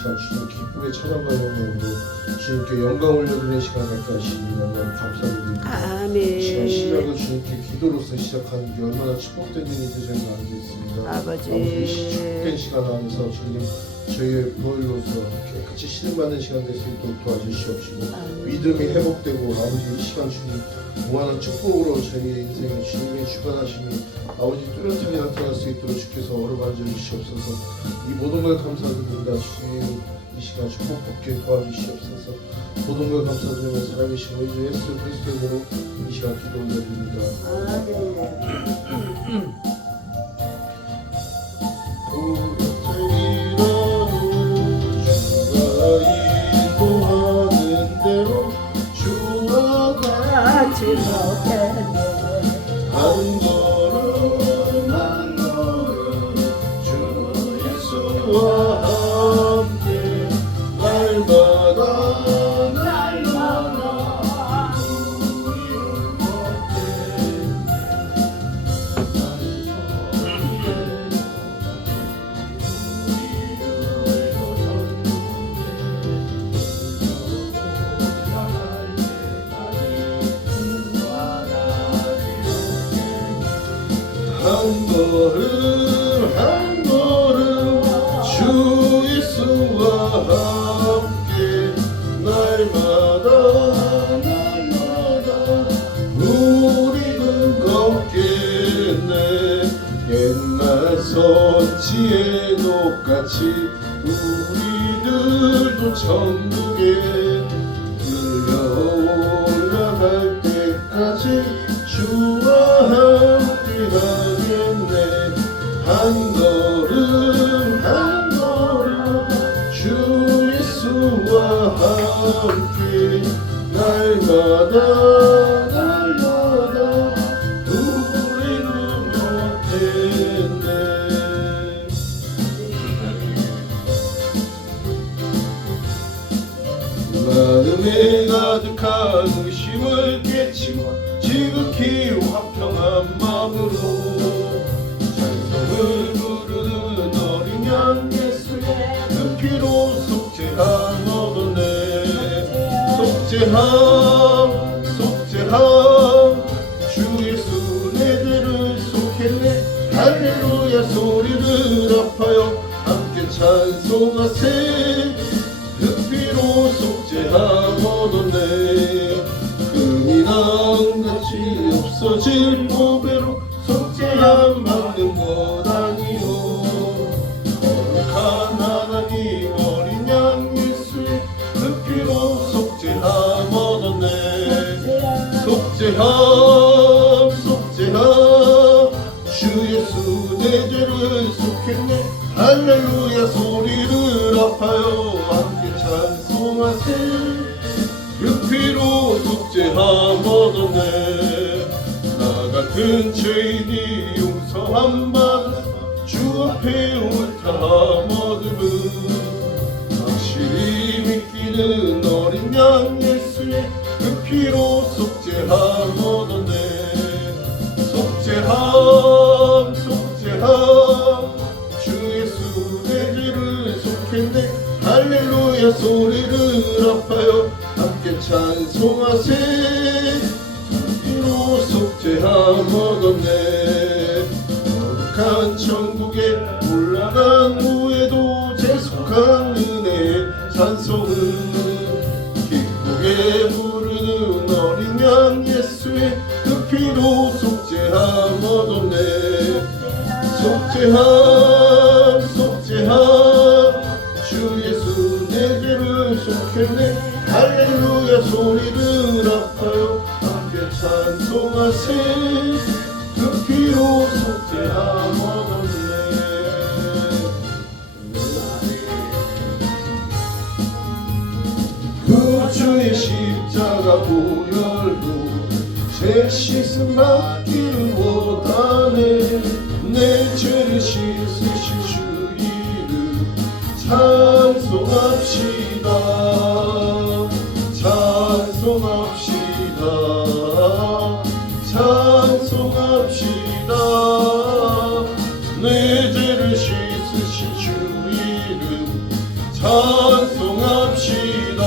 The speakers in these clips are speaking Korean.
시간 주님 기쁘게 찬양하는 마음으로 주님께 영광 올려드리는 시간 갖게 하시니 너무나 감사드립니다. 아멘. 이 시간 시작을 주님께 기도로서 시작하는 게 얼마나 축복된 일이 되는지 알겠습니다. 아버지. 이 축복된 시간 안에서 주님 저희의 보혈로서 깨끗이 신음받는 시간 될 수 있도록 도와주시옵시고 믿음이 회복되고 아버지 이 시간 주님 무한한 축복으로 저희의 인생에 주님의 주관하심이 아버지 뚜렷하게 나타날 수 있도록 주께서 어루만져 주시옵소서. 이 모든 걸 감사드립니다. 주님 이 시간 축복 받게 도와주시옵소서. 모든 걸 감사드리며 살아계신 우리 주 예수 그리스도의 이름으로 이 시간 기도 올려드립니다. 하지 못했네. 한 걸음 한 걸음 주 예수와 함께 날마다 우리를 한 걸음 한 걸음 주 예수와 함께 날마다 우리는 걷겠네. 옛날 선지의 녹같이 우리들도 천국에 끌려올라갈 때까지 주와 함께 가겠네. 한 걸음 한 걸음 주 예수와 함께 날마다 우리는 걷겠네. 마음에 가득한 의심을 깨치고 지극히 화평한 마음으로 찬송을 부르는 어린 양 예수의 그 피로 속죄함 얻었네. 속죄함 주 예수 내 죄를 속했네. 할렐루야 소리를 아파요 함께 찬송하세. 그 피로 속죄함 얻었네. 금이랑같이 없어질 보배로 속죄함 받는 것 아니요. 거룩한 하나님 어린 양 예수의 그 피로 속죄함 얻었네. 속죄함 주 예수 내 죄를 속했네. 할렐루야 소리를 아파요 함께 찬송하세. 그 피로 속죄함 얻었네. 나 같은 죄인이 용서함 받아 주 앞에 옳다함 얻음은 확실히 믿기는 어린 양 예수의 그 피로 속죄함 얻었네. 속죄함 주 예수 내 죄를 속했네. 할렐루야 소리를 아파요 함께 찬송하세. 피로 속죄함 얻었네. 거룩한 천국에 올라간 후에도 재속한 은혜의 찬송은 기쁘게 부르는 어린 양 예수의 그 피로 속죄함 얻었네. 속죄함 주 예수 내 죄를 속했네. 할렐루야 소리를 아파요 함께 찬송하세. 그 피로 속죄함 얻었네. 그 주의 십자가 보혈로 제 씻음 받기를 원하네. 내 죄를 씻으신 주 이름 찬송합시다. 내 죄를 씻으신 주 이름 찬송합시다.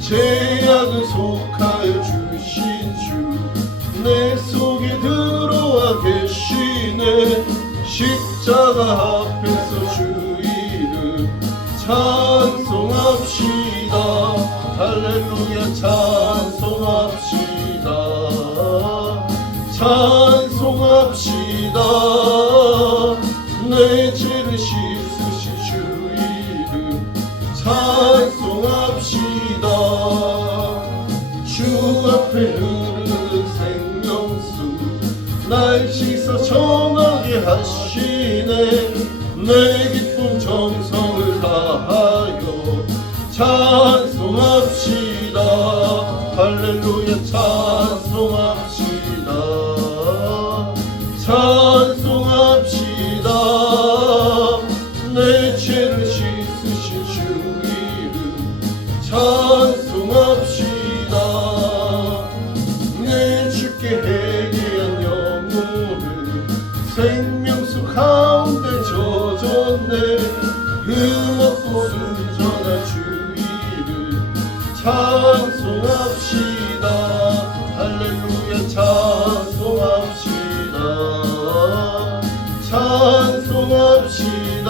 죄악을 속하여 주신 주 내 속에 들어와 계시네. 십자가 앞에서 주 이름 찬송합시다. 할렐루야 찬송합시다. 찬송합시다. 내 죄를 씻으신 주 이름 찬송합시다. 주 앞에 흐르는 생명수 날 씻어 정하게 하시네. 내 기쁨 정성을 다하여 찬송합시다. 할렐루야 찬송합시다. 찬송합시다. 내 죄를 씻으신 주 이름 찬송합시다. 내 주께 회개한 영혼을 생명수 가운데 젖었네. 흠없고 순전한 주 이름 찬송합시다. 할렐루야 찬송합시다. 찬송합시다.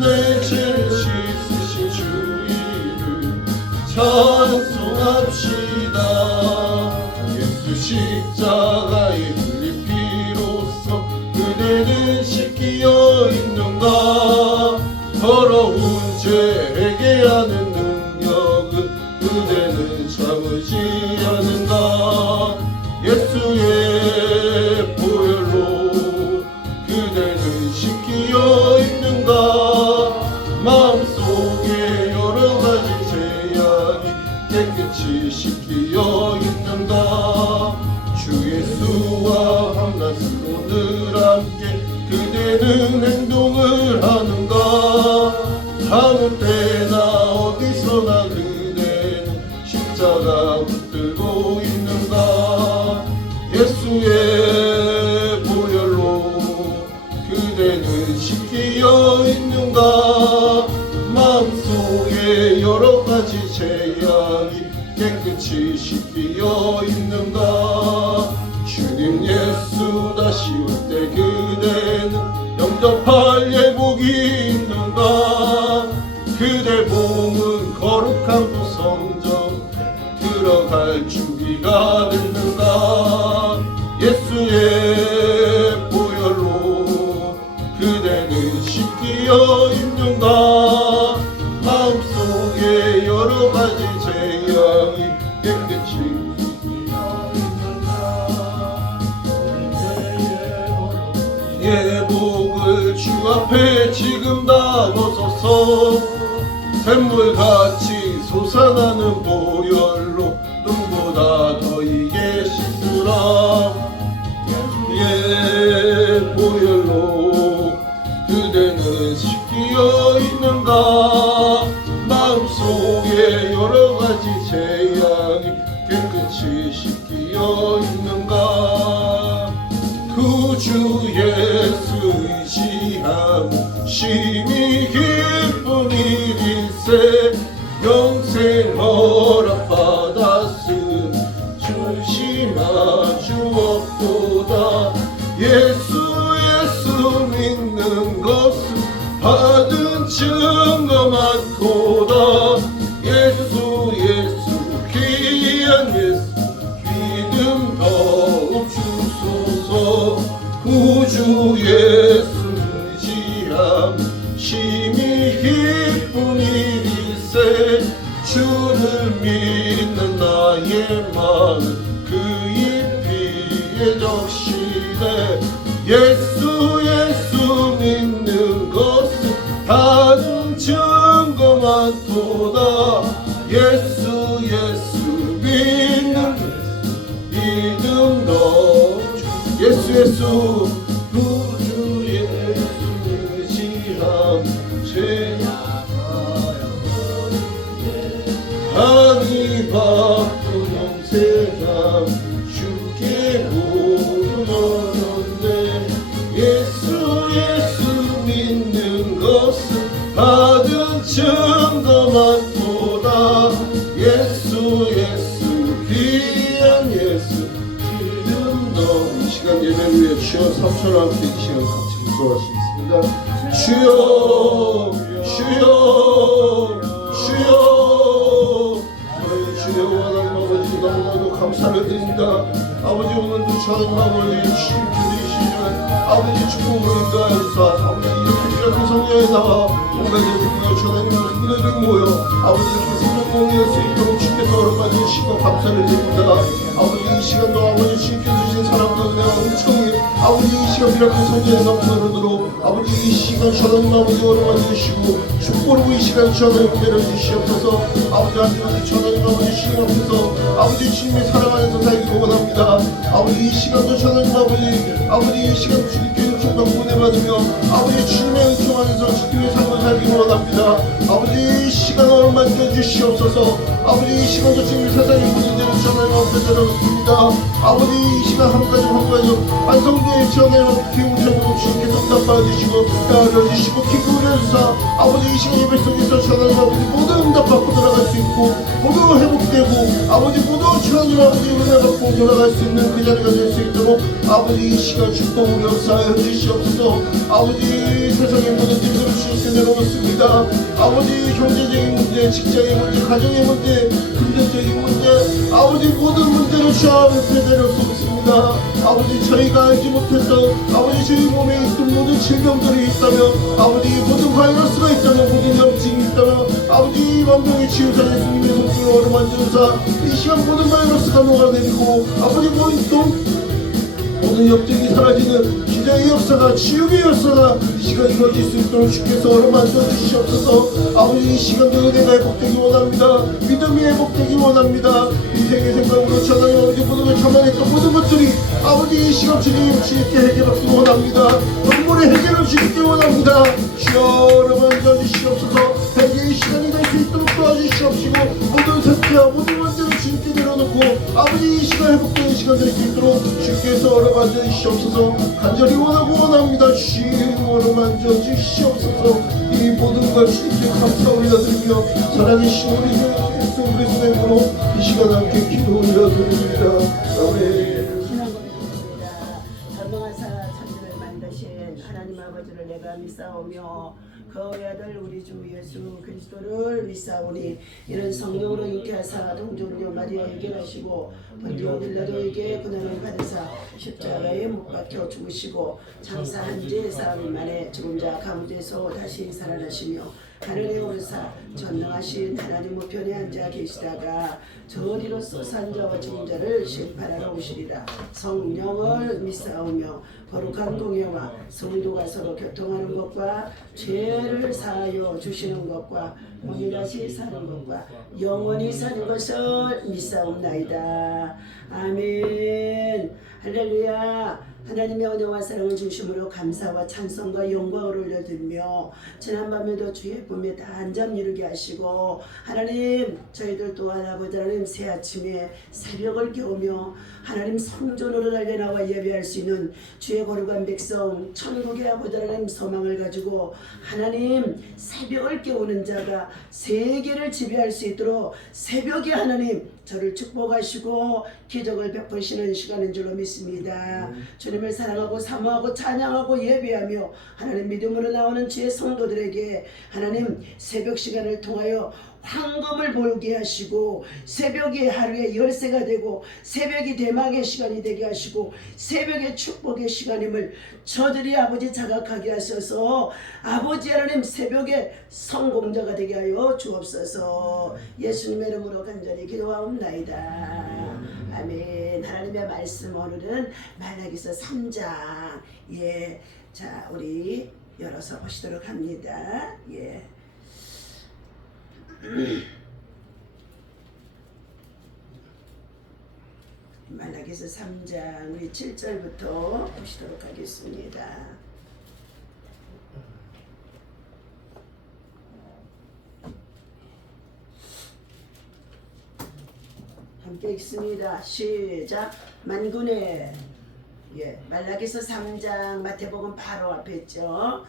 내 죄를 씻으신 주 이름 찬송합시다. 예수 십자가의 흘린 피로써 그대는 씻기어 있는가. 더러운 죄 회개하는 능력은 그대는 참으지 않는가. 예수의 보혈로 그대는 씻기어 있는가. 마음속에 여러 가지 죄악이 깨끗이 씻기어 있는가. 주 예수와 밤낮으로 늘 함께 그대는 행동을 하는가. 아무 때나 어디서나 그대는 십자가 붙들고 있는가. 예수의 보혈로 그대는 씻기어 있는가. 마음속에 여러 가지 죄악이 깨끗이 씻기어 있는가. 주님 예수 다시 올 때 그대는 영접할 예복이 있는가. 그대 몸은 거룩한 구성전 들어갈 준비가 됐는가. 예수의 보혈로 그대는 씻기어 있는가. 마음속에 여러 가지 죄악이 깨끗이 예복을 주 앞에 지금 다 벗어서 샘물같이 솟아나는 보혈로 눈보다 더 이게 씻으라. 예 보혈로 그대는 씻기어 있는가. 마음속에 여러 가지 죄악이 깨끗이 씻기어 있는가. 구주 예수 의지함 심히 기쁜 일일세. 영생 허락받았음 조심하 주옵도다. 예수 믿는 것은 받은 증거 많도다. 예수 귀한 예수 믿음 더욱 주소서. 구주 예수 의지함 심히 기쁜 일일세. 주를 믿는 나의 마음 그의 피에 적시네. 예수 믿는 것은 다른 증거 많도다. 예수 믿는 믿음 너 예수 구주 예수 의지함 하니 받고 영생함 주께 모두 얻었네. 예수 믿는 것은 받은 증거 많도다. 예수 예수 귀한 예수 기름 넣은 이 시간 예배 위에 주여 삼천을 함께 이 시간 같이 기도할 수 있습니다. 주여 주여 주여 주여 하나님 아버지 너무나도 감사를 드립니다. 아버지 오늘도 하나님 아버지 주님께주시는 아버지 축복으로 인도하여서 아버지 이렇게 귀한 성령에 나와 온갖 예수님의 하나님 은혜를 모여 아버지 이렇게 생명 공유할 수 있도록 주께서 얼마나 주시고 감사를 드립니다. 아버지 이 시간도 아버지 주님께 주신 사랑과 은혜와 은총이 아버지 이 시간 미라클 성령에 넘쳐흐르도록 아버지 이 시간 하나님 아버지 얼마나 주시고 축복으로 이 시간 하나님 은혜를 주시옵소서. 아버지 하나님 아버지 주님 앞에서 아버지 주님의 사랑 안에서 살기를 원합니다. 아버지 이 시간도 아버지 이 시간 주님께 은총과 은혜 받으며 아버지 주님의 은총 안에서 주님의 삶을 살기를 원합니다. 아버지 이 시간 얼마나 주시옵소서. 아버지 이 시간도 주님의 세상의 모든 대로 하나님 앞에 드렸습니다. 아버지 이 시간 한 가지 완성되어 하나님 기운적으로 주님께 응답받으시고 따라주시고 기도해주사 아버지 이 시간 예배 속에서 하나님 아버지 모든 응답받고 돌아갈 수 있고 모두 회복되고 아버지 모두 하나님 아버지 은혜 받고 돌아갈 수 있는 그 자리가 될 수 있도록 아버지 이 시간 축복을 역사하여 주시옵소서. 아버지 세상의 모든 짐들을 주님께 내려놓습니다. 아버지 경제적인 문제, 직장의 문제, 가정의 문제, 금전적인 문제 아버지 모든 문제를 주 앞에 내려놓습니다. 아버지 저희가 알지 못했던 아버지 저희 몸에 있던 모든 질병들이 있다면 아버지 모든 바이러스가 있다면 모든 염증이 있다면 아버지 완벽히 치유자 예수님의 손길로 어루만져서 이 시간 모든 바이러스가 녹아내리고 아버지 모든 염증이 사라지는 기적의 역사가 치유의 역사가 이 시간 이루어질 수 있도록 주께서 어루만져 주시옵소서. 아버지 이 시간도 은혜가 회복되기 원합니다. 믿음이 회복되기 원합니다. 인생의 생각으로 하나님 아버지 모든 걸 참아냈던 모든 것들이 아버지 이 시간 주님께 해결받기 원합니다. 눈물의 해결을 주님께 원합니다. 주여 어루만져 주시옵소서. 회개의 시간이 될 수 있도록 도와주시옵시고 모든 상태와 모든 문제를 주님께 내려놓고 아버지 이 시간 회복되는 시간 될 수 있도록 주께서 어루만져 주시옵소서. 간절히 원합니다. 주님 어루만져 주시옵소서. 이 모든 걸 주님께 감사 올려드리며 살아계신 우리 주 예수 그리스도의 이름으로 이 시간 함께 기도 올려드립니다. 아멘. 전능하사 천지를 만드신 하나님 아버지를 내가 믿사오며 그 아들 우리 주 예수 그리스도를 믿사오니 이런 성령으로 잉태하사 동정녀 마리아에게 하시고 본디오 빌라도에게 고난을 받으사 십자가에 못 박혀 죽으시고 장사한 지 4일 만에 죽은 자 가운데서 다시 살아나시며 하늘에 오르사 전능하신 하나님 우편에 앉아 계시다가 저리로서 산자와 죽은 자를 심판하러 오시리라. 성령을 믿사오며 거룩한 공예와 성도가 서로 교통하는 것과 죄를 사하여 주시는 것과 동일하시 사는 것과 영원히 사는 것을 믿사옵나이다. 아멘. 할렐루야. 하나님의 은혜와 사랑을 중심으로 감사와 찬송과 영광을 올려드리며 지난밤에도 주의 품에 다 한잠 이루게 하시고 하나님 저희들 또한 아버지 하나님 새 아침에 새벽을 깨우며 하나님 성전으로 달려나와 예배할 수 있는 주의 거룩한 백성 천국의 아버지 하나님 소망을 가지고 하나님 새벽을 깨우는 자가 세계를 지배할 수 있도록 새벽에 하나님 저를 축복하시고 기적을 베푸시는 시간인 줄로 믿습니다. 주님을 사랑하고 사모하고 찬양하고 예배하며 하나님 믿음으로 나오는 주의 성도들에게 하나님 새벽 시간을 통하여 황금을 몰게 하시고 새벽이 하루의 열쇠가 되고 새벽이 대망의 시간이 되게 하시고 새벽의 축복의 시간임을 저들이 아버지 자각하게 하셔서 아버지 하나님 새벽의 성공자가 되게 하여 주옵소서. 예수님의 이름으로 간절히 기도하옵나이다. 아멘. 하나님의 말씀 오늘은 말라기서 3장 자 우리 열어서 보시도록 합니다. 말라기서 3장 우리 7절부터 보시도록 하겠습니다. 함께 읽습니다. 시작. 만군의 말라기서 3장 마태복음 바로 앞에 있죠.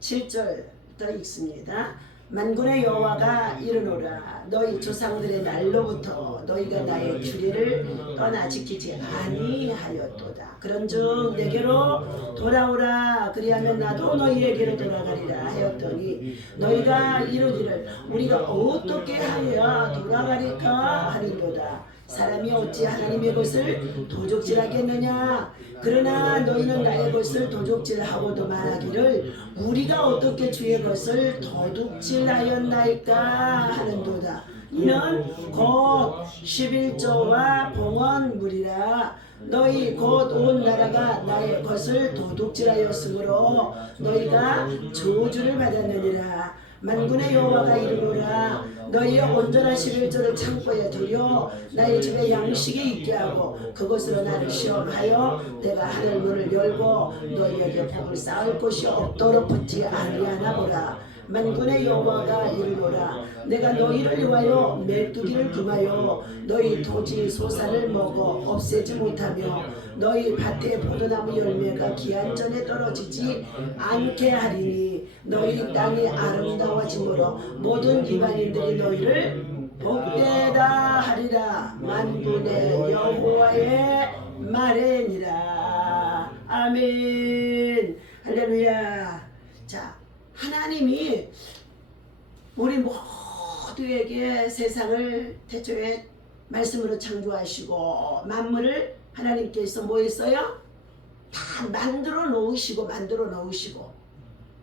7절부터 읽습니다. 만군의 여호와가 이르노라 너희 조상들의 날로부터 너희가 나의 규례를 떠나 지키지 아니하였도다. 그런즉 내게로 돌아오라 그리하면 나도 너희에게로 돌아가리라 하였더니 너희가 이르기를 우리가 어떻게 하여야 돌아가리까 하는도다. 사람이 어찌 하나님의 것을 도적질하겠느냐. 그러나 너희는 나의 것을 도적질하고도 말하기를 우리가 어떻게 주의 것을 도둑질하였나이까 하는도다. 이는 곧 11조와 봉헌물이라. 너희 곧 온 나라가 나의 것을 도둑질하였으므로 너희가 저주를 받았느니라. 만군의 여호와가 이르노라 너희의 온전한 11조를 창고에 두려 나의 집에 양식이 있게 하고 그것으로 나를 시험하여 내가 하늘 문을 열고 너희에게 복을 쌓을 곳이 없도록 붙지 아니하나 보라. 만군의 여호와가 이르노라 내가 너희를 위하여 메뚜기를 금하여 너희 토지 소산을 먹어 없애지 못하며 너희 밭의 포도나무 열매가 기한 전에 떨어지지 않게 하리니 너희 땅이 아름다워짐으로 모든 이방인들이 너희를 복되다 하리라. 만군의 여호와의 말이니라. 아멘. 할렐루야. 자, 하나님이 우리 모두에게 세상을 태초에 말씀으로 창조하시고 만물을 하나님께서 뭐 했어요? 다 만들어 놓으시고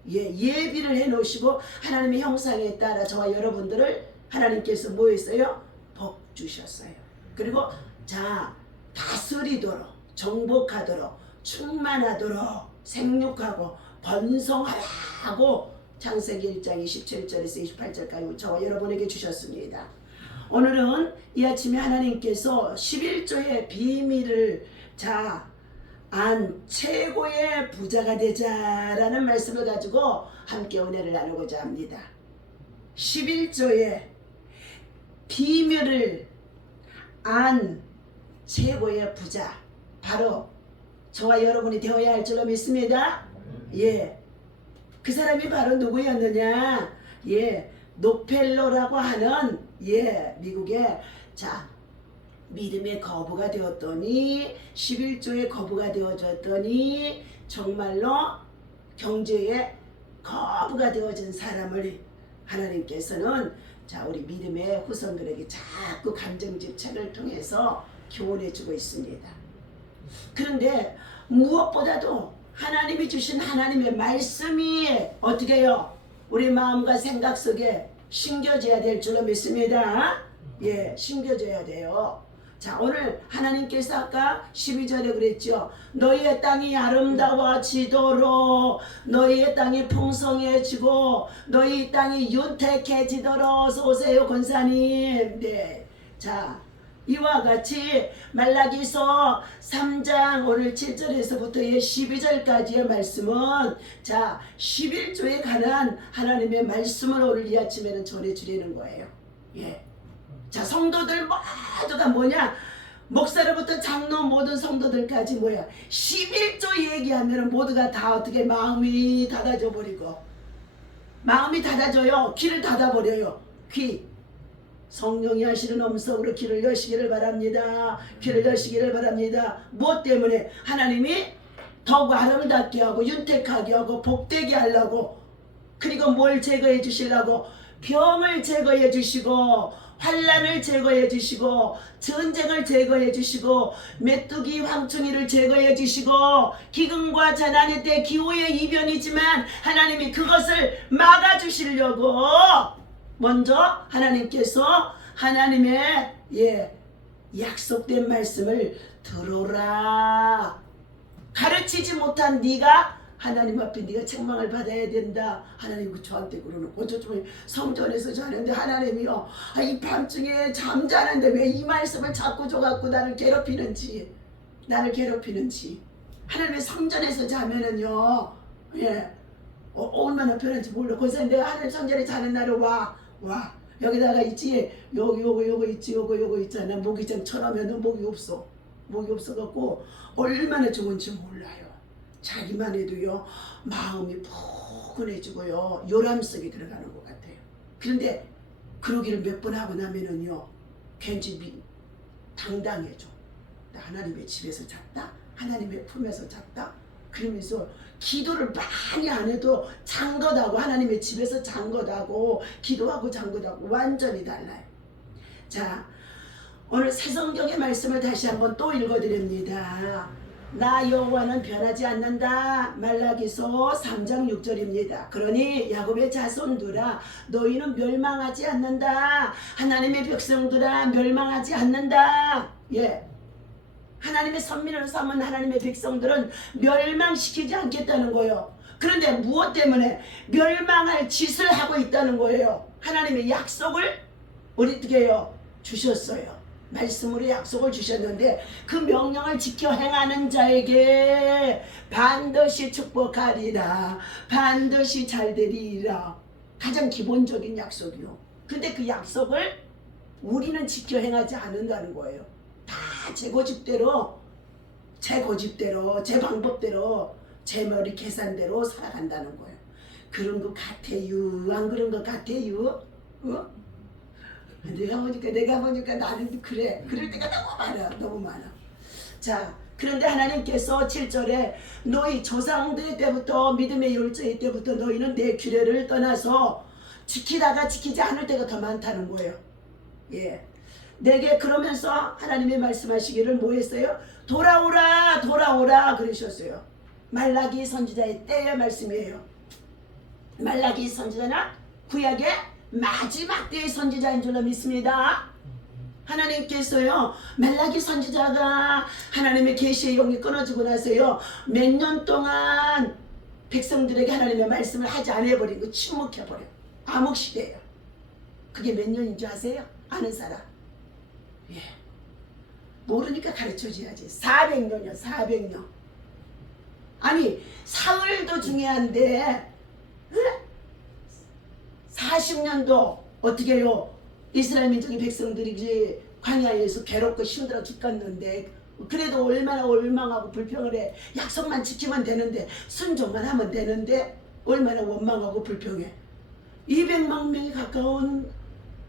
예비를 해 놓으시고 하나님의 형상에 따라 저와 여러분들을 하나님께서 뭐 했어요? 복 주셨어요. 그리고 자 다스리도록 정복하도록 충만하도록 생육하고 번성하라고 창세기 1장 27절에서 28절까지 저와 여러분에게 주셨습니다. 오늘은 이 아침에 하나님께서 11조의 비밀을 안 최고의 부자가 되자라는 말씀을 가지고 함께 은혜를 나누고자 합니다. 11조의 비밀을 안 최고의 부자 바로 저와 여러분이 되어야 할 줄로 믿습니다. 예, 그 사람이 바로 누구였느냐? 예, 노펠러라고 하는 미국의 믿음의 거부가 되었더니 11조의 거부가 되어졌더니 정말로 경제의 거부가 되어진 사람을 하나님께서는 우리 믿음의 후손들에게 자꾸 간증집책을 통해서 교훈해주고 있습니다. 그런데 무엇보다도 하나님이 주신 하나님의 말씀이 어떻게 해요? 우리 마음과 생각 속에 심겨져야 될 줄로 믿습니다. 예, 심겨져야 돼요. 오늘 하나님께서 아까 12절에 그랬죠. 너희의 땅이 아름다워지도록 너희의 땅이 풍성해지고 너희 땅이 윤택해지도록 어서 오세요 권사님. 네, 이와 같이 말라기서 3장 오늘 7절에서부터 12절까지의 말씀은 11조에 관한 하나님의 말씀을 오늘 이 아침에는 전해주려는 거예요. 예. 성도들 모두가 뭐냐? 목사로부터 장로 모든 성도들까지 11조 얘기하면 모두가 다 어떻게 마음이 닫아져 버리고 마음이 닫아져요. 귀를 닫아버려요. 귀. 성령이 하시는 음성으로 귀를 여시기를 바랍니다. 귀를 여시기를 바랍니다. 무엇 때문에? 하나님이 더욱 아름답게 하고 윤택하게 하고 복되게 하려고 그리고 뭘 제거해 주시려고 병을 제거해 주시고 환난을 제거해 주시고 전쟁을 제거해 주시고 메뚜기 황충이를 제거해 주시고 기근과 재난의 때 기후의 이변이지만 하나님이 그것을 막아 주시려고 먼저 하나님께서 하나님의 약속된 말씀을 들어라. 가르치지 못한 네가 하나님 앞에 네가 책망을 받아야 된다. 하나님 저한테 그러놓고 저쪽에 성전에서 자는데 하나님이요 이 밤중에 잠자는데 왜 이 말씀을 자꾸 줘갖고 나를 괴롭히는지 하나님의 성전에서 자면은요 얼마나 편한지 몰라. 그래서 내가 하나님 성전에 자는 날에 와 여기다가 있지 요거 있지 요거 있잖아. 모기장 쳐놓으면 모기 없어갖고 얼마나 좋은지 몰라요. 자기만 해도요 마음이 푹 포근해지고요. 요람성이 들어가는 것 같아요. 그런데 그러기를 몇 번 하고 나면은요, 괜히 당당해져. 나 하나님의 집에서 잤다? 하나님의 품에서 잤다? 그러면서 기도를 많이 안 해도 잔 것하고 하나님의 집에서 잔 것하고 기도하고 잔 것하고 완전히 달라요. 자, 오늘 새성경의 말씀을 다시 한번 또 읽어드립니다. 나 여호와는 변하지 않는다. 말라기서 3장 6절입니다. 그러니 야곱의 자손들아 너희는 멸망하지 않는다. 하나님의 백성들아 멸망하지 않는다. 예, 하나님의 선민으로 삼은 하나님의 백성들은 멸망시키지 않겠다는 거예요. 그런데 무엇 때문에 멸망할 짓을 하고 있다는 거예요. 하나님의 약속을 우리 어떻게 해요? 주셨어요. 말씀으로 약속을 주셨는데 그 명령을 지켜 행하는 자에게 반드시 축복하리라. 반드시 잘되리라. 가장 기본적인 약속이요. 근데 그 약속을 우리는 지켜 행하지 않는다는 거예요. 다 제 고집대로, 제 방법대로, 제 머리 계산대로 살아간다는 거예요. 그런 것 같아요. 안 그런 것 같아요? 어? 내가 보니까 나는 그래. 그럴 때가 너무 많아. 자, 그런데 하나님께서 7절에 너희 조상들 때부터 믿음의 열조일 때부터 너희는 내 규례를 떠나서 지키다가 지키지 않을 때가 더 많다는 거예요. 예. 내게 그러면서 하나님이 말씀하시기를 뭐 했어요? 돌아오라 돌아오라 그러셨어요. 말라기 선지자의 때의 말씀이에요. 말라기 선지자나 구약의 마지막 때의 선지자인 줄로 믿습니다. 하나님께서요 말라기 선지자가 하나님의 계시의 영이 끊어지고 나서요 몇 년 동안 백성들에게 하나님의 말씀을 하지 않아버리고 침묵해버려. 암흑시대예요. 그게 몇 년인 줄 아세요? 아는 사람. 예. 모르니까 가르쳐줘야지. 400년이요 400년. 아니 사흘도 중요한데 40년도 어떻게 해요? 이스라엘 민족의 백성들이 광야에서 괴롭고 힘들어 죽겠는데 그래도 얼마나 원망하고 불평을 해. 약속만 지키면 되는데 순종만 하면 되는데 얼마나 원망하고 불평해. 200만 명이 가까운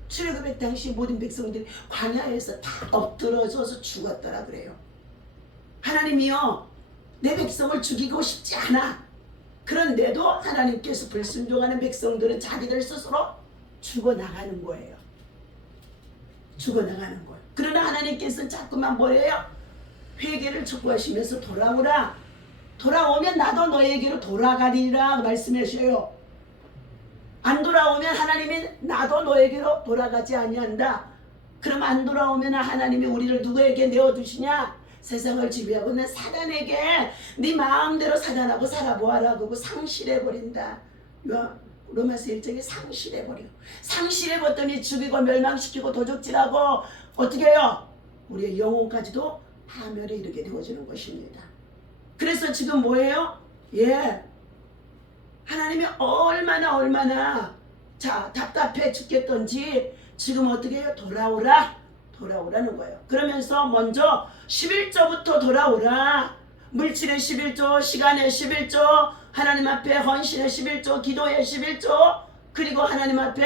출애굽의 당시 모든 백성들이 광야에서 다 엎드러져서 죽었더라 그래요. 하나님이요 내 백성을 죽이고 싶지 않아. 그런데도 하나님께서 불순종하는 백성들은 자기들 스스로 죽어나가는 거예요. 죽어나가는 거예요. 그러나 하나님께서는 자꾸만 뭐래요? 회개를 촉구하시면서 돌아오라. 돌아오면 나도 너에게로 돌아가리라 말씀하셔요. 안 돌아오면 하나님이 나도 너에게로 돌아가지 아니한다. 그럼 안 돌아오면 하나님이 우리를 누구에게 내어두시냐? 세상을 지배하고 있는 사단에게 네 마음대로 사단하고 살아보아라 그러고 상실해버린다. 로마서 1장에 상실해버려. 상실해버렸더니 죽이고 멸망시키고 도적질하고 어떻게 해요? 우리의 영혼까지도 파멸에 이르게 되어지는 것입니다. 그래서 지금 뭐예요? 예, 하나님이 얼마나 자 답답해 죽겠던지 지금 어떻게 해요? 돌아오라는 거예요. 그러면서 먼저 11조부터 돌아오라. 물질의 11조, 시간의 11조, 하나님 앞에 헌신의 11조, 기도의 11조, 그리고 하나님 앞에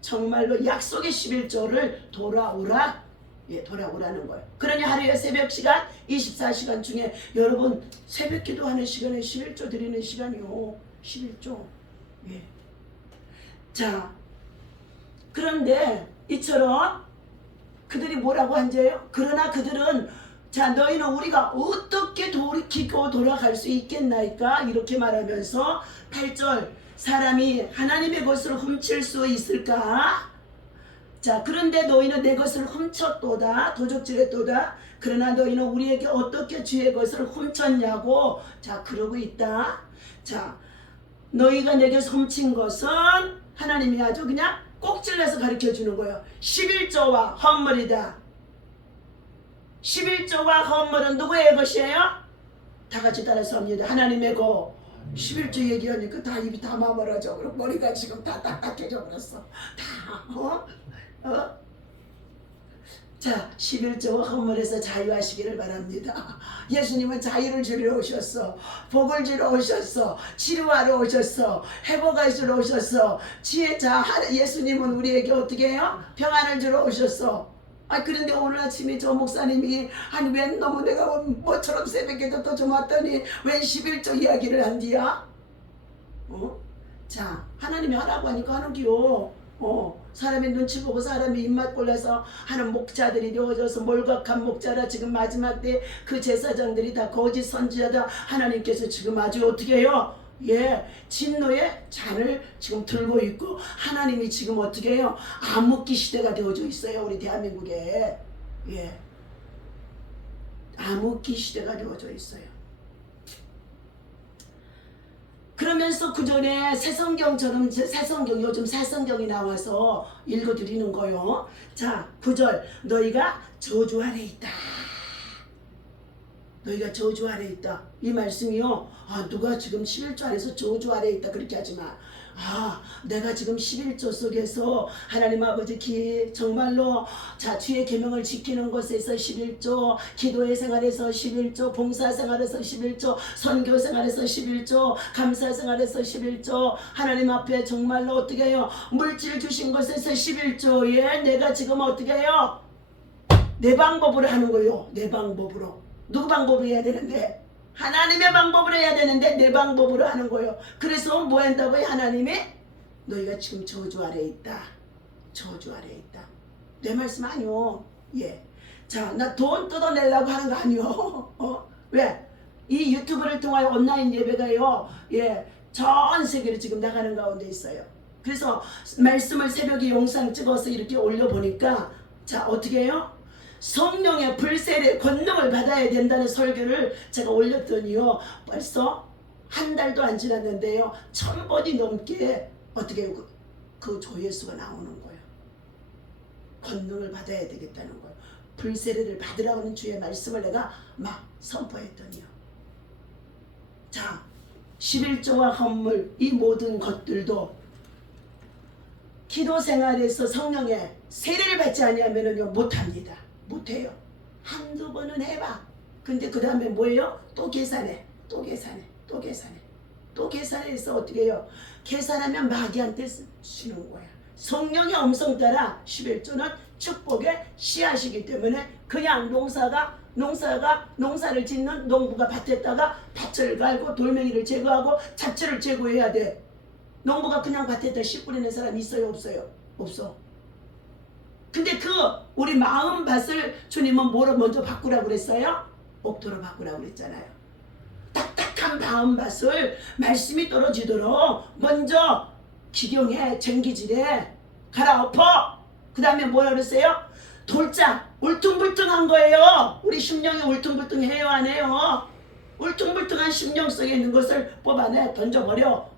정말로 약속의 11조를 돌아오라. 예, 돌아오라는 거예요. 그러니 하루에 새벽 시간 24시간 중에 여러분 새벽 기도하는 시간에 11조 드리는 시간이요. 11조. 예. 자, 그런데 이처럼 그들이 뭐라고 한재요? 그러나 그들은 자 너희는 우리가 어떻게 돌이키고 돌아갈 수 있겠나이까? 이렇게 말하면서 8절 사람이 하나님의 것을 훔칠 수 있을까? 자 그런데 너희는 내 것을 훔쳤도다. 도적질했도다. 그러나 너희는 우리에게 어떻게 주의 것을 훔쳤냐고 자 그러고 있다. 자 너희가 내게서 훔친 것은 하나님이 아주 그냥 꼭질내서 가르쳐주는 거예요. 11조와 헌물이다. 11조와 헌물은 누구의 것이에요? 다 같이 따라서 합니다. 하나님의 것. 11조 얘기하니까 다 입이 다 마멀어져. 그리고 머리가 지금 다 딱딱해져 버렸어. 다 자, 11조와 헌물에서 자유하시기를 바랍니다. 예수님은 자유를 주러 오셨어. 복을 주러 오셨어. 치료하러 오셨어. 회복하시러 오셨어. 예수님은 우리에게 어떻게 해요? 평안을 주러 오셨어. 그런데 오늘 아침에 저 목사님이 아니 웬 너무 내가 뭐처럼 새벽에도 또 좀 왔더니 웬 11조 이야기를 한디야? 자, 하나님이 하라고 하니까 하는기요. 사람의 눈치 보고 사람의 입맛 골라서 하는 목자들이 되어져서 몰각한 목자라 지금 마지막 때 그 제사장들이 다 거짓 선지자다. 하나님께서 지금 아주 어떻게 해요? 진노의 잔을 지금 들고 있고 하나님이 지금 어떻게 해요? 암흑기 시대가 되어져 있어요. 우리 대한민국에. 암흑기 시대가 되어져 있어요. 그러면서 그 전에 새성경처럼 새성경 요즘 새성경이 나와서 읽어드리는 거요. 자, 9절 너희가 저주 아래 있다. 너희가 저주 아래 있다. 이 말씀이요. 누가 지금 11조 아래서 저주 아래 있다 그렇게 하지 마. 내가 지금 11조 속에서 하나님 아버지 정말로 주의 계명을 지키는 것에서 11조, 기도의 생활에서 11조, 봉사 생활에서 11조, 선교 생활에서 11조, 감사 생활에서 11조, 하나님 앞에 정말로 어떻게 해요? 물질 주신 것에서 11조에 내가 지금 어떻게 해요? 내 방법으로 하는 거요. 내 방법으로. 누구 방법으로 해야 되는데? 하나님의 방법으로 해야 되는데 내 방법으로 하는 거예요. 그래서 뭐 한다고요? 하나님이 너희가 지금 저주 아래 있다. 저주 아래 있다. 내 말씀 아니요. 자, 나 돈 뜯어내려고 하는 거 아니요. 왜? 이 유튜브를 통하여 온라인 예배가요. 전 세계로 지금 나가는 가운데 있어요. 그래서 말씀을 새벽에 영상 찍어서 이렇게 올려보니까 자, 어떻게 해요? 성령의 불세례 권능을 받아야 된다는 설교를 제가 올렸더니요 벌써 한 달도 안 지났는데요 1000번이 넘게 어떻게 그 조회수가 나오는 거예요. 권능을 받아야 되겠다는 거예요. 불세례를 받으라는 주의 말씀을 내가 막 선포했더니요. 자, 11조와 헌물 이 모든 것들도 기도 생활에서 성령의 세례를 받지 아니하면은요 못합니다. 못해요. 한두 번은 해봐. 근데 그 다음에 뭐예요? 또 계산해. 또 계산해. 또 계산해. 또 계산해서 어떻게 해요? 계산하면 마귀한테 주는 거야. 성령의 음성 따라 11조는 축복의 씨앗이기 때문에 그냥 농사를 짓는 농부가 밭에다가 밭을 갈고 돌멩이를 제거하고 잡초를 제거해야 돼. 농부가 그냥 밭에다 씨 뿌리는 사람이 있어요? 없어요? 없어. 근데 우리 마음밭을 주님은 뭐로 먼저 바꾸라고 그랬어요? 옥토로 바꾸라고 그랬잖아요. 딱딱한 마음밭을 말씀이 떨어지도록 먼저 기경해, 쟁기질해, 갈아엎어. 그 다음에 뭐라 그랬어요? 돌짝, 울퉁불퉁한 거예요. 우리 심령이 울퉁불퉁해요, 안 해요? 울퉁불퉁한 심령 속에 있는 것을 뽑아내, 던져버려.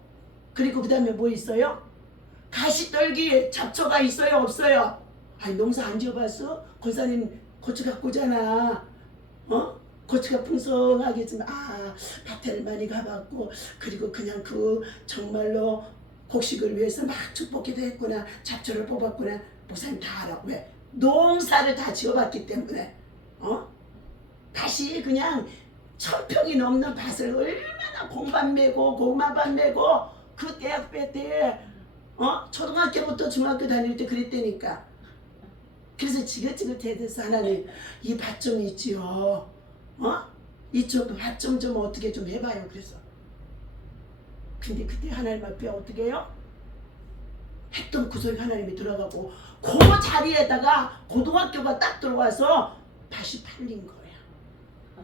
그리고 그 다음에 뭐 있어요? 가시떨기, 잡초가 있어요, 없어요? 농사 안 지어봤어? 권사님 고추 갖고 오잖아. 고추가 풍성하게 좀 밭을 많이 가봤고 그리고 그냥 정말로 곡식을 위해서 막 축복기도 했구나. 잡초를 뽑았구나. 목사님 다 알아. 왜? 농사를 다 지어봤기 때문에 다시 그냥 1000평이 넘는 밭을 얼마나 공밭 메고 고구마밭 메고 그 대학 때 초등학교부터 중학교 다닐 때 그랬다니까. 그래서 지긋지긋해서 하나님 이 밭 좀 있지요. 이쪽 밭 좀 어떻게 좀 해봐요. 그래서 근데 그때 하나님 앞에 어떻게 해요? 했던 구석에 하나님이 들어가고 그 자리에다가 고등학교가 딱 들어와서 밭이 팔린 거야.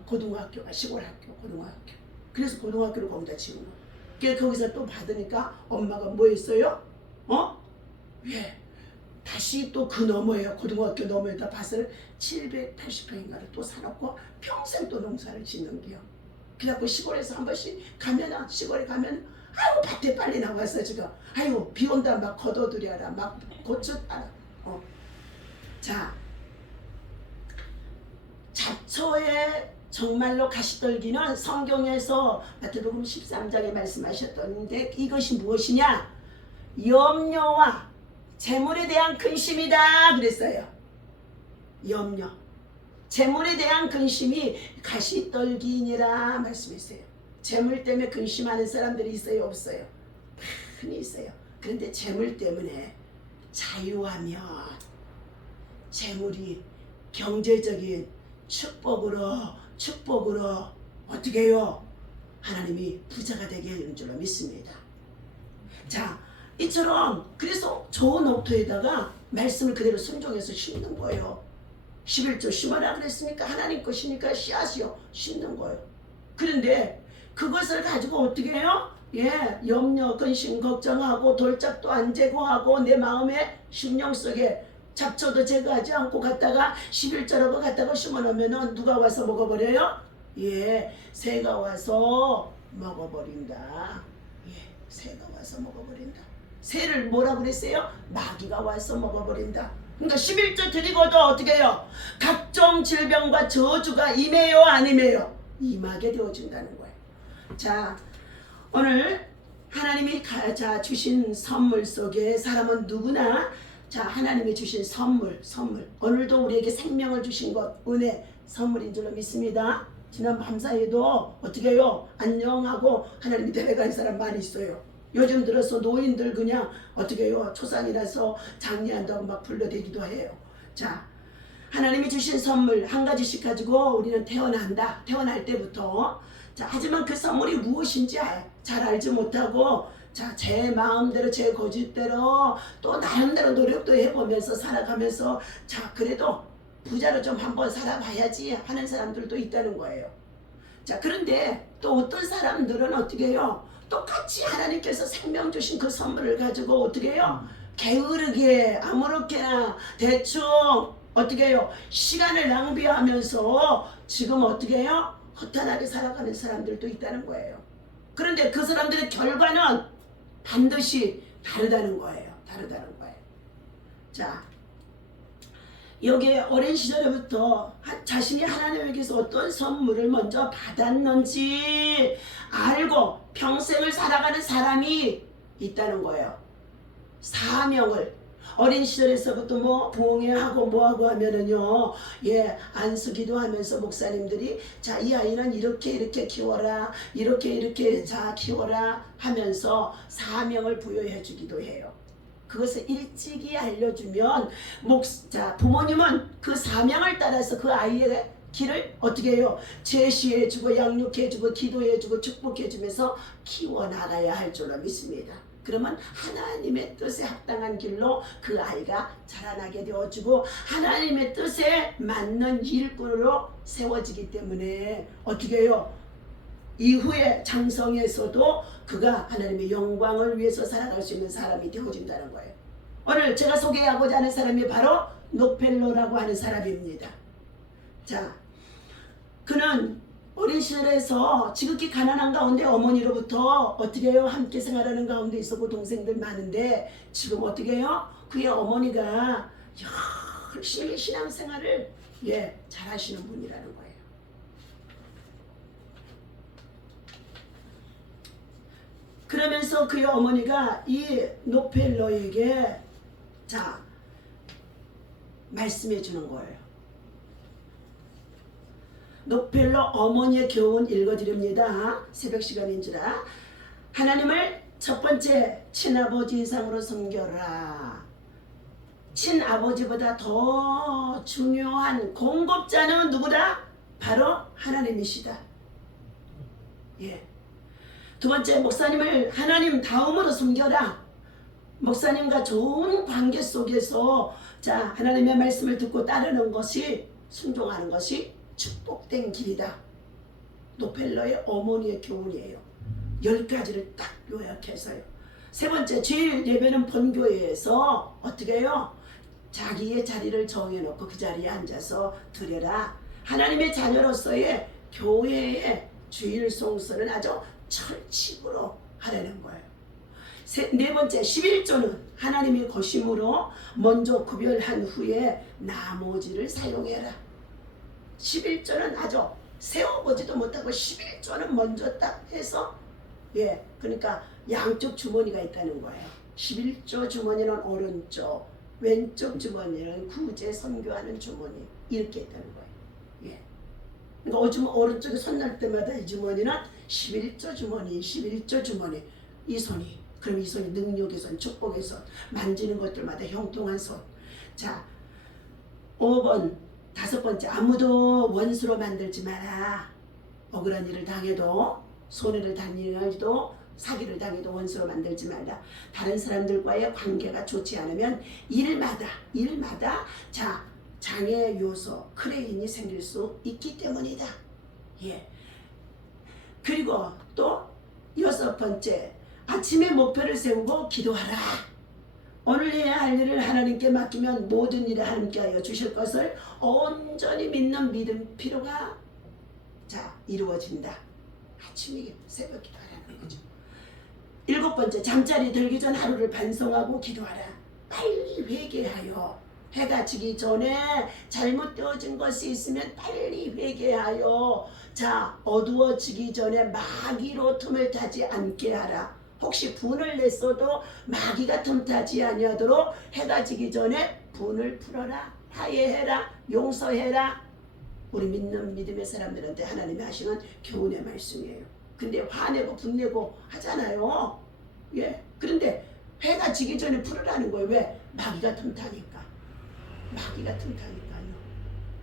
고등학교가 시골 학교 고등학교. 그래서 고등학교를 거기다 지은 거야. 그래서 거기서 또 받으니까 엄마가 뭐 했어요? 다시 또 그 너머에요. 고등학교 너머에다 밭을 780평인가를 또 사놓고 평생 또 농사를 짓는 게요. 그래갖고 시골에서 한 번씩 가면 시골에 가면 밭에 빨리 나와서 지금 비 온다 막 걷어들여라 막 고추 따라. 자, 잡초에 정말로 가시떨기는 성경에서 마태복음 13장에 말씀하셨던데 이것이 무엇이냐? 염려와 재물에 대한 근심이다 그랬어요. 염려. 재물에 대한 근심이 가시떨기니라 말씀했어요. 재물 때문에 근심하는 사람들이 있어요, 없어요? 많이 있어요. 그런데 재물 때문에 자유하면 재물이 경제적인 축복으로 어떻게 해요? 하나님이 부자가 되게 하는 줄로 믿습니다. 자, 이처럼 그래서 좋은 옥토에다가 말씀을 그대로 순종해서 심는 거예요. 11조 심으라 그랬으니까 하나님 것이니까 씨앗이요 심는 거예요. 그런데 그것을 가지고 어떻게 해요? 예, 염려, 근심, 걱정하고 돌짝도 안 제거하고 내 마음에 심령 속에 잡초도 제거하지 않고 갔다가 11조라고 갔다가 심어놓으면 누가 와서 먹어버려요? 예, 새가 와서 먹어버린다. 예, 새가 와서 먹어버린다. 새를 뭐라 그랬어요? 마귀가 와서 먹어버린다. 그러니까 11조 드리고도 어떻게 해요? 각종 질병과 저주가 임해요, 안 임해요? 임하게 되어준다는 거예요. 자, 오늘 하나님이 주신 선물 속에 사람은 누구나 자, 하나님이 주신 선물 오늘도 우리에게 생명을 주신 것 은혜 선물인 줄로 믿습니다. 지난 밤사이에도 어떻게 해요? 안녕하고 하나님이 데려간 사람 많이 있어요. 요즘 들어서 노인들 그냥 어떻게 해요? 초상이라서 장례한다고 막 불러대기도 해요. 자, 하나님이 주신 선물 한 가지씩 가지고 우리는 태어난다. 태어날 때부터 자, 하지만 그 선물이 무엇인지 잘 알지 못하고 자, 제 마음대로 제 고집대로 또 나름대로 노력도 해보면서 살아가면서 자, 그래도 부자로 좀 한번 살아봐야지 하는 사람들도 있다는 거예요. 자, 그런데 또 어떤 사람들은 어떻게 해요? 똑같이 하나님께서 생명 주신 그 선물을 가지고 어떻게 해요? 게으르게 아무렇게나 대충 어떻게 해요? 시간을 낭비하면서 지금 어떻게 해요? 허탄하게 살아가는 사람들도 있다는 거예요. 그런데 그 사람들의 결과는 반드시 다르다는 거예요. 다르다는 거예요. 자, 여기에 어린 시절부터 자신이 하나님에게서 어떤 선물을 먼저 받았는지 알고 평생을 살아가는 사람이 있다는 거예요. 사명을 어린 시절에서부터 뭐 부흥회하고 뭐하고 하면은요, 예, 안수기도 하면서 목사님들이 자, 이 아이는 이렇게 키워라, 이렇게 자 키워라 하면서 사명을 부여해 주기도 해요. 그것을 일찍이 알려주면 부모님은 그 사명을 따라서 그 아이의 길을 어떻게 해요? 제시해주고 양육해주고 기도해주고 축복해주면서 키워나가야 할 줄로 믿습니다. 그러면 하나님의 뜻에 합당한 길로 그 아이가 자라나게 되어주고 하나님의 뜻에 맞는 일꾼으로 세워지기 때문에 어떻게 해요? 이후에 장성에서도 그가 하나님의 영광을 위해서 살아갈 수 있는 사람이 되어진다는 거예요. 오늘 제가 소개하고자 하는 사람이 바로 노펠로라고 하는 사람입니다. 자, 그는 어린 시절에서 지극히 가난한 가운데 어머니로부터 어떻게 해요? 함께 생활하는 가운데 있었고 동생들 많은데 지금 어떻게 해요? 그의 어머니가 열심히 신앙생활을 잘 하시는 분이라는 거예요. 그러면서 그의 어머니가 이 노펠로에게 자, 말씀해 주는 거예요. 노펠로 어머니의 교훈 읽어드립니다. 새벽 시간인지라. 하나님을 첫 번째 친아버지 이상으로 섬겨라. 친아버지보다 더 중요한 공급자는 누구다? 바로 하나님이시다. 예. 두 번째, 목사님을 하나님 다음으로 섬겨라. 목사님과 좋은 관계 속에서 자, 하나님의 말씀을 듣고 따르는 것이, 순종하는 것이 축복된 길이다. 노펠로의 어머니의 교훈이에요. 10가지를 딱 요약해서요. 세 번째, 주일 예배는 본교회에서 어떻게 해요? 자기의 자리를 정해놓고 그 자리에 앉아서 드려라. 하나님의 자녀로서의 교회의 주일 송수는 아주 철칙으로 하라는 거예요. 네 번째, 11조는 하나님의 것이므로 먼저 구별한 후에 나머지를 사용해라. 11조는 아주 세워보지도 못하고 11조는 먼저 딱 해서 그러니까 양쪽 주머니가 있다는 거예요. 11조 주머니는 오른쪽, 왼쪽 주머니는 구제 선교하는 주머니 이렇게 있다는 거예요. 예. 그러니까 오줌 오른쪽에 손 날 때마다 이 주머니는 11조 주머니, 11조 주머니. 이 손이, 그럼 이 손이 능력의 손, 축복의 손, 만지는 것들마다 형통한 손. 자, 5번, 5번째, 아무도 원수로 만들지 마라. 억울한 일을 당해도, 손해를 당해도, 사기를 당해도 원수로 만들지 말라. 다른 사람들과의 관계가 좋지 않으면 일마다 자, 장애 요소, 크레인이 생길 수 있기 때문이다. 예. 그리고 또 6번째, 아침에 목표를 세우고 기도하라. 오늘 해야 할 일을 하나님께 맡기면 모든 일에 하나님께 하여 주실 것을 온전히 믿는 믿음 필요가 자 이루어진다. 아침에 새벽 기도하라는 거죠. 7번째, 잠자리 들기 전 하루를 반성하고 기도하라. 빨리 회개하여 해가 지기 전에 잘못되어진 것이 있으면 빨리 회개하여 자 어두워지기 전에 마귀로 틈을 타지 않게 하라. 혹시 분을 냈어도 마귀가 틈타지 아니하도록 해가 지기 전에 분을 풀어라. 화해해라. 용서해라. 우리 믿는 믿음의 사람들한테 하나님이 하시는 교훈의 말씀이에요. 근데 화내고 분내고 하잖아요. 예. 그런데 해가 지기 전에 풀으라는 거예요. 왜? 마귀가 틈타니까. 마귀가 틈타니까요.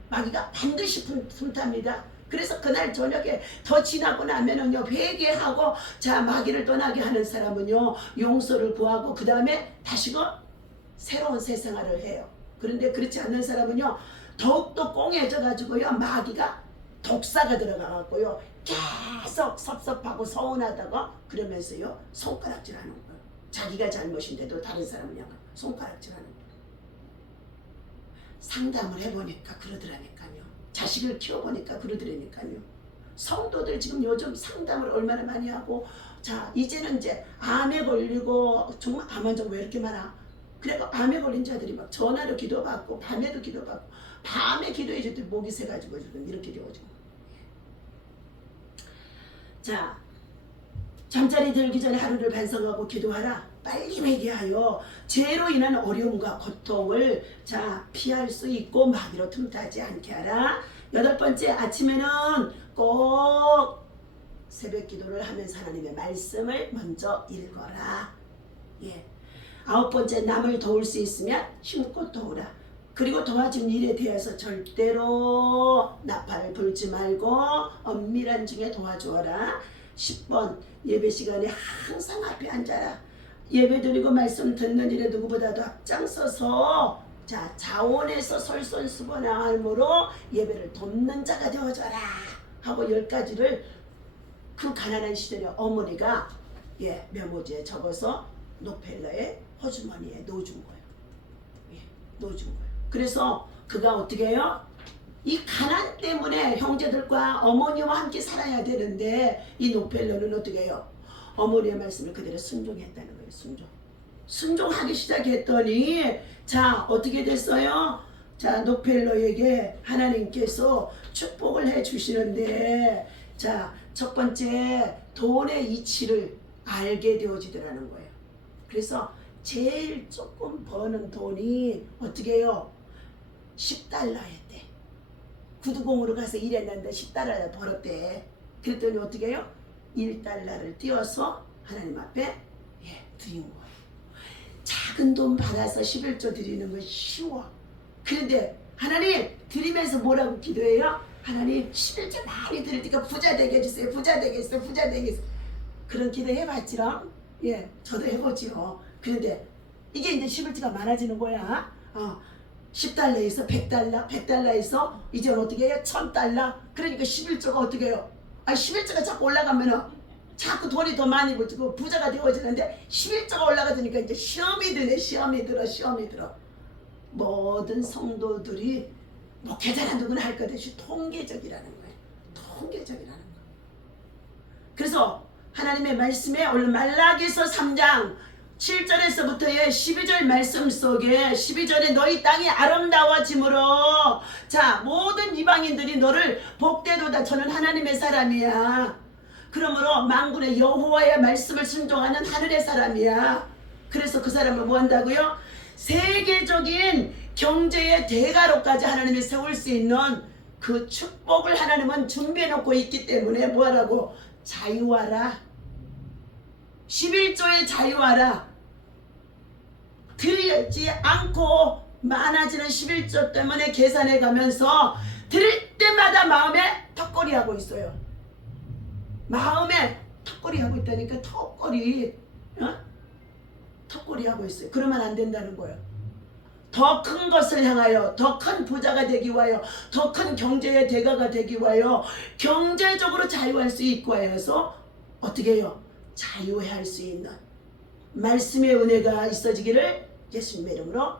마귀가 반드시 틈탑니다. 그래서 그날 저녁에 더 지나고 나면은요 회개하고 자 마귀를 떠나게 하는 사람은요 용서를 구하고 그 다음에 다시금 새로운 새 생활을 해요. 그런데 그렇지 않는 사람은요 더욱더 꽁해져 가지고요 마귀가 독사가 들어가 갖고요 계속 섭섭하고 서운하다고 그러면서요 손가락질하는 거예요. 자기가 잘못인데도 다른 사람은 약간 손가락질하는 거예요. 상담을 해보니까 그러더라니까요. 자식을 키워보니까 그러더라니까요. 성도들 지금 요즘 상담을 얼마나 많이 하고 자 이제는 이제 암에 걸리고 정말 암 환자가 왜 이렇게 많아? 그래서 암에 걸린 자들이 막 전화로 기도받고 밤에도 기도받고 밤에 기도해줄 때 목이 새가지고 지금 이렇게 되어져. 자 잠자리 들기 전에 하루를 반성하고 기도하라. 빨리 회개하여 죄로 인한 어려움과 고통을 자 피할 수 있고 마귀로 틈타지 않게 하라. 8번째, 아침에는 꼭 새벽 기도를 하면서 하나님의 말씀을 먼저 읽어라. 예. 9번째, 남을 도울 수 있으면 힘껏 도우라. 그리고 도와준 일에 대해서 절대로 나팔을 불지 말고 엄밀한 중에 도와주어라. 10번, 예배 시간에 항상 앞에 앉아라. 예배 드리고 말씀 듣는 일에 누구보다도 앞장서서 자 자원에서 솔선수범함으로 예배를 돕는 자가 되어줘라 하고 10가지를 그 가난한 시절에 어머니가 예 메모지에 적어서 노펠러의 호주머니에 넣어준 거예요. 예, 넣어준 거예요. 그래서 그가 어떻게 해요? 이 가난 때문에 형제들과 어머니와 함께 살아야 되는데 이 노펠러는 어떻게 해요? 어머니의 말씀을 그대로 순종했다는 거예요. 순종하기 시작했더니 자 어떻게 됐어요? 자 노펠러에게 하나님께서 축복을 해주시는데 자 첫 번째 돈의 이치를 알게 되어지더라는 거예요. 그래서 제일 조금 버는 돈이 어떻게 해요? 10달러였대. 구두공으로 가서 일했는데 10달러 벌었대. 그랬더니 어떻게 해요? 1달러를 띄워서 하나님 앞에 예, 드린 거예요. 작은 돈 받아서 11조 드리는 건 쉬워. 그런데 하나님 드리면서 뭐라고 기도해요? 하나님 11조 많이 드리니까 부자 되게 해주세요. 부자 되게 해주세요. 부자 되게 해주세요. 그런 기도 해봤지롱? 예, 저도 해보지요. 그런데 이게 이제 11조가 많아지는 거야. 10달러에서 100달러, 100달러에서 이제 어떻게 해요? 1000달러. 그러니까 11조가 어떻게 해요? 11조가 자꾸 올라가면은 자꾸 돈이 더 많이 붙고 부자가 되어지는데 11조가 올라가니까 이제 시험이 드네. 시험이 들어. 모든 성도들이 목회자나 누구나 할 것 없이 통계적이라는 거예요. 통계적이라는 거. 그래서 하나님의 말씀에 오늘 말라기서 3장 7절에서부터의 12절 말씀 속에 12절에 너희 땅이 아름다워짐으로 자 모든 이방인들이 너를 복되도다. 저는 하나님의 사람이야. 그러므로 만군의 여호와의 말씀을 순종하는 하늘의 사람이야. 그래서 그 사람은 뭐 한다고요? 세계적인 경제의 대가로까지 하나님이 세울 수 있는 그 축복을 하나님은 준비해 놓고 있기 때문에 뭐하라고? 자유하라. 11조의 자유하라. 드리지 않고 많아지는 11조 때문에 계산해 가면서 드릴 때마다 마음에 턱걸이 하고 있어요. 마음에 턱걸이 하고 있다니까. 턱걸이 하고 있어요. 그러면 안 된다는 거예요. 더 큰 것을 향하여, 더 큰 부자가 되기 위하여, 더 큰 경제의 대가가 되기 위하여 경제적으로 자유할 수 있고 하여서 어떻게 해요? 자유할 수 있는 말씀의 은혜가 있어지기를 예수님의 이름으로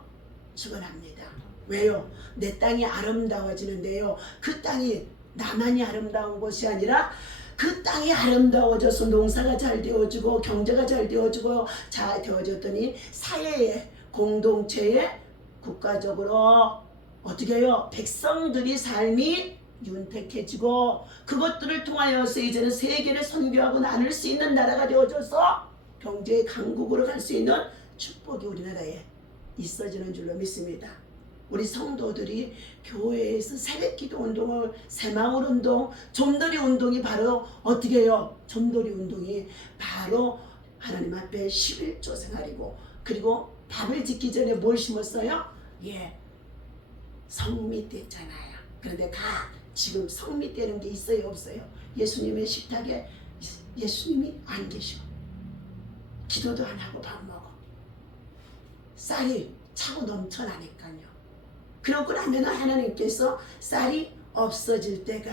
축원합니다. 왜요? 내 땅이 아름다워지는데요. 그 땅이 나만이 아름다운 것이 아니라 그 땅이 아름다워져서 농사가 잘 되어지고 경제가 잘 되어지고 잘 되어졌더니 사회에, 공동체에, 국가적으로 어떻게 해요? 백성들이 삶이 윤택해지고 그것들을 통하여서 이제는 세계를 선교하고 나눌 수 있는 나라가 되어져서 경제의 강국으로 갈 수 있는 축복이 우리나라에 있어지는 줄로 믿습니다. 우리 성도들이 교회에서 새벽기도 운동을, 새마을 운동, 좀더리 운동이 바로 어떻게 해요? 좀더리 운동이 바로 하나님 앞에 11조 생활이고, 그리고 밥을 짓기 전에 뭘 심었어요? 성미 뗐잖아요. 그런데 지금 성미 떼는 게 있어요, 없어요? 예수님의 식탁에 예수님이 안 계셔. 기도도 안 하고 밥 먹어. 쌀이 차고 넘쳐나니까요. 그러고 나면 하나님께서 쌀이 없어질 때가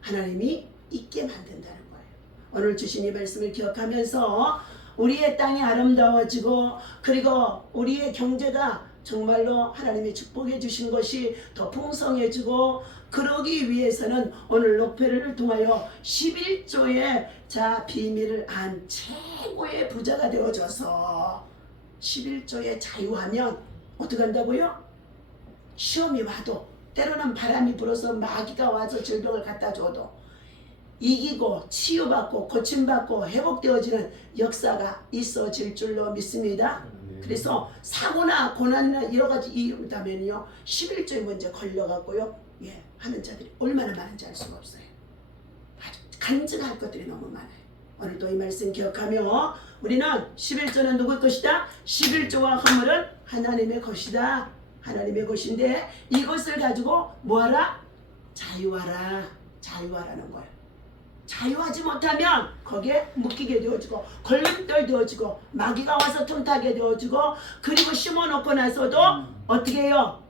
하나님이 있게 만든다는 거예요. 오늘 주신 이 말씀을 기억하면서 우리의 땅이 아름다워지고, 그리고 우리의 경제가 정말로 하나님이 축복해 주신 것이 더 풍성해지고, 그러기 위해서는 오늘 녹회를 통하여 11조의 비밀을 안 최고의 부자가 되어져서 11조에 자유하면 어떻게 한다고요? 시험이 와도, 때로는 바람이 불어서 마귀가 와서 질병을 갖다 줘도 이기고 치유받고 고침받고 회복되어지는 역사가 있어질 줄로 믿습니다. 그래서 사고나 고난이나 여러 가지 이유다면요, 11조에 먼저 걸려갖고요, 하는 자들이 얼마나 많은지 알 수가 없어요. 아주 간증할 것들이 너무 많아요. 오늘도 이 말씀 기억하며 우리는 11조는 누구의 것이다? 11조와 허물은 하나님의 것이다. 하나님의 것인데 이것을 가지고 뭐하라? 자유하라. 자유하라는 거예요. 자유하지 못하면 거기에 묶이게 되어지고 걸림돌 되어지고 마귀가 와서 틈타게 되어지고, 그리고 심어놓고 나서도 어떻게 해요?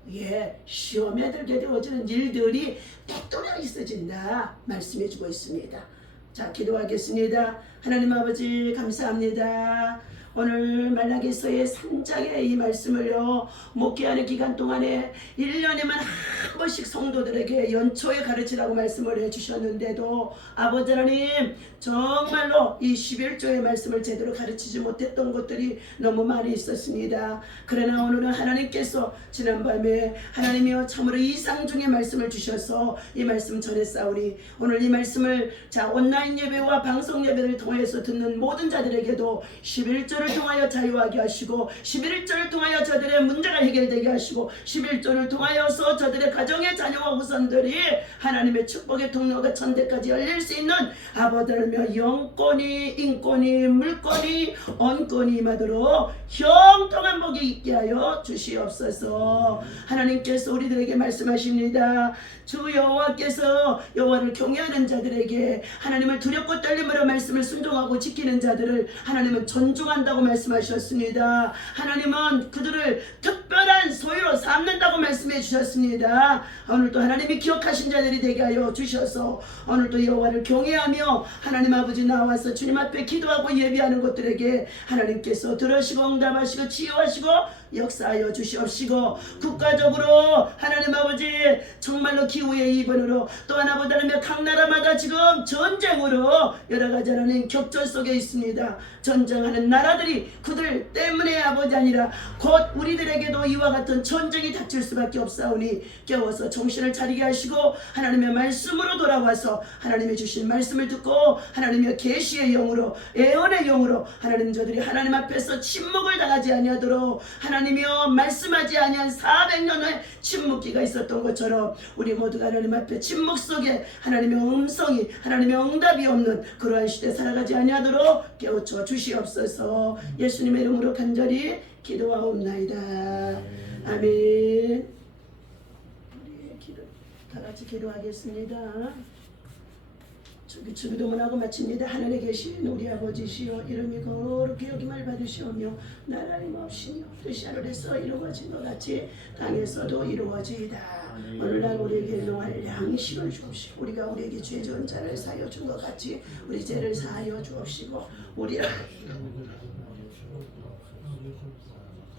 시험에 들게 되어지는 일들이 때때로 있어진다 말씀해주고 있습니다. 자, 기도하겠습니다. 하나님 아버지 감사합니다. 오늘 말라기서의 3장의 이 말씀을요, 목회하는 기간 동안에 1년에만 한 번씩 성도들에게 연초에 가르치라고 말씀을 해주셨는데도 아버지 하나님, 정말로 이 11조의 말씀을 제대로 가르치지 못했던 것들이 너무 많이 있었습니다. 그러나 오늘은 하나님께서 지난밤에 하나님이여 참으로 이상 중의 말씀을 주셔서 이 말씀 전했사오니, 오늘 이 말씀을 온라인 예배와 방송 예배를 통해서 듣는 모든 자들에게도 11조를 통하여 자유하게 하시고, 11조를 통하여 저들의 문제가 해결되게 하시고, 11조를 통하여서 저들의 가정의 자녀와 후손들이 하나님의 축복의 통로가 천대까지 열릴 수 있는 아버지라며 영권이, 인권이, 물권이, 언권이 임하도록 형통한 복이 있게 하여 주시옵소서. 하나님께서 우리들에게 말씀하십니다. 주 여호와께서 여호와를 경외하는 자들에게, 하나님을 두렵고 떨림으로 말씀을 순종하고 지키는 자들을 하나님은 존중한다고 말씀하셨습니다. 하나님은 그들을 특별한 소유로 삼는다고 말씀해 주셨습니다. 오늘도 하나님이 기억하신 자들이 되게 하여 주셔서 오늘도 여호와를 경외하며 하나님 아버지 나와서 주님 앞에 기도하고 예배하는 것들에게 하나님께서 들으시고 응답하시고 치유하시고 역사하여 주시옵시고, 국가적으로 하나님 아버지 정말로 기후의 이변으로 또 하나보다는 각 나라마다 지금 전쟁으로 여러가지 하나님 격전 속에 있습니다. 전쟁하는 나라들이 그들 때문에 아버지 아니라 곧 우리들에게도 이와 같은 전쟁이 분쟁이 닥칠 수밖에 없사오니 깨워서 정신을 차리게 하시고 하나님의 말씀으로 돌아와서 하나님의 주신 말씀을 듣고 하나님의 계시의 영으로 예언의 영으로 하나님 저들이 하나님 앞에서 침묵을 당하지 아니하도록 하나님이여 말씀하지 아니한 400년의 침묵기가 있었던 것처럼 우리 모두가 하나님 앞에 침묵 속에 하나님의 음성이 하나님의 응답이 없는 그러한 시대 살아가지 아니하도록 깨우쳐 주시옵소서. 예수님의 이름으로 간절히 기도하옵나이다. 아멘. 우리 다 같이 기도하겠습니다. 주기도문하고 마칩니다. 하늘에 계신 우리 아버지시여 이름이 거룩히 여김을 받으시오며 나라님 없이며 뜻이 하늘에서 이루어진 것 같이 땅에서도 이루어지이다. 오늘날 우리에게 일용할 양식을 주옵시고 우리가 우리에게 죄 지은 자를 사하여 준 것 같이 우리 죄를 사하여 주옵시고 우리를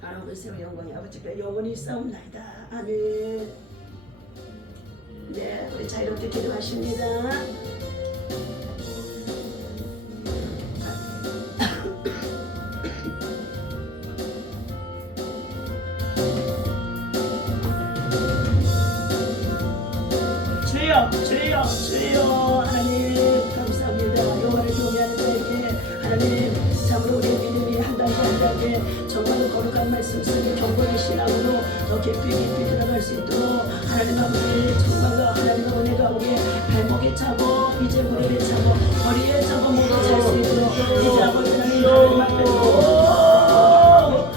아버지의 영광이 아버지께 영원히 싸움나이다. 아멘. 네, 우리 자유롭게 기도하십니다. 주여 하나님 감사합니다. 여호와를 경외하는 자에게 하나님 참으로 우리의 믿음이 한 단계 한 단계 정말로 거룩한 말씀 속에 경건의 신앙으로 더 깊이 들어갈 수 있도록 하나님 아버지 정말로 하나님의 은혜가 우리의 발목에 차고 이제 무릎에 차고 머리에 차고 목에 찰 수 있도록 이제 아버지 하나님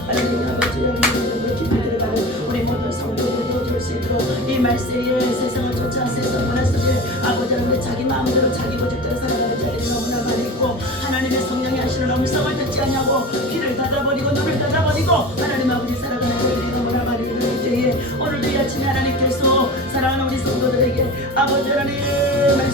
하나님 아버지 하나님 깊이 들어가는 우리 모든 성도들도 될 수 있도록 이 말세에 세상을 쫓아 세상 문화 속에 아버지 하나님 자기 마음대로 자기 고집대로 살아가는 자들이 너무나 많이 있고 하나님의 성령이 하시는 음성을 듣지 않냐고 귀를 닫아버리고 눈을 닫아버리고 하나님 아버지 살아가는 자들이 너무나 많이 있는 때에 오늘도 이 아침에 하나님께서 사랑하는 우리 성도들에게 아버지 하나님 말씀